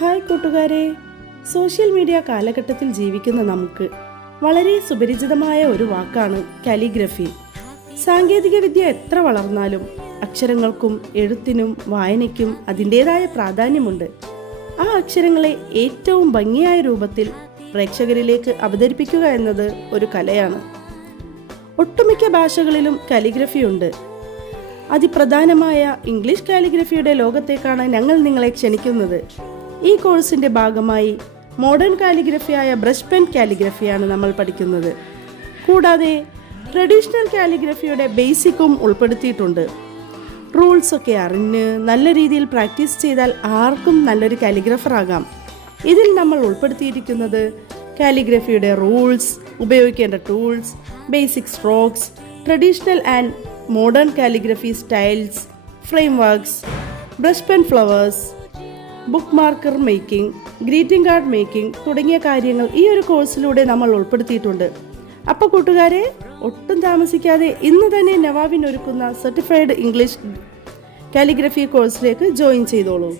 Hi കൂട്ടുകാരെ, social media കാലഘട്ടത്തിൽ ജീവിക്കുന്ന നമുക്ക് വളരെ സുപരിചിതമായ ഒരു വാക്കാണ് കാലിഗ്രഫി. സാങ്കേതികവിദ്യ എത്ര വളർന്നാലും അക്ഷരങ്ങൾക്കും എഴുത്തിനും വായനയ്ക്കും അതിൻ്റെതായ പ്രാധാന്യമുണ്ട്. ആ അക്ഷരങ്ങളെ ഏറ്റവും ഭംഗിയായ രൂപത്തിൽ പ്രേക്ഷകരിലേക്ക് അവതരിപ്പിക്കുക എന്നത് ഒരു കലയാണ്. ഒട്ടുമിക്ക ഭാഷകളിലും കാലിഗ്രഫി ഉണ്ട്. അതിപ്രധാനമായ ഇംഗ്ലീഷ് കാലിഗ്രഫിയുടെ ലോകത്തേക്കാണ് ഞങ്ങൾ നിങ്ങളെ ക്ഷണിക്കുന്നത്. ഈ കോഴ്സിന്റെ ഭാഗമായി മോഡേൺ കാലിഗ്രഫിയായ ബ്രഷ് പെൻ കാലിഗ്രഫിയാണ് നമ്മൾ പഠിക്കുന്നത്. കൂടാതെ ട്രഡീഷണൽ കാലിഗ്രഫിയുടെ ബേസിക്കും ഉൾപ്പെടുത്തിയിട്ടുണ്ട്. റൂൾസ് ഒക്കെ അറിഞ്ഞ് നല്ല രീതിയിൽ പ്രാക്ടീസ് ചെയ്താൽ ആർക്കും നല്ലൊരു കാലിഗ്രഫർ ആകാം. ഇതിൽ നമ്മൾ ഉൾപ്പെടുത്തിയിരിക്കുന്നത് കാലിഗ്രഫിയുടെ റൂൾസ്, ഉപയോഗിക്കേണ്ട tools, basic strokes, traditional and modern calligraphy styles, frame works, brush pen flowers, book marker making, greeting card making തുടങ്ങിയ കാര്യങ്ങൾ ഈ ഒരു കോഴ്സിലൂടെ നമ്മൾ ഉൾപ്പെടുത്തിയിട്ടുണ്ട്. അപ്പോൾ കൂട്ടുകാരെ, ഒട്ടും താമസിക്കാതെ ഇന്ന് തന്നെ നവാവിൻ ഒരുക്കുന്ന സർട്ടിഫൈഡ് ഇംഗ്ലീഷ് കാലിഗ്രഫി കോഴ്സിലേക്ക് ജോയിൻ ചെയ്തോളൂ.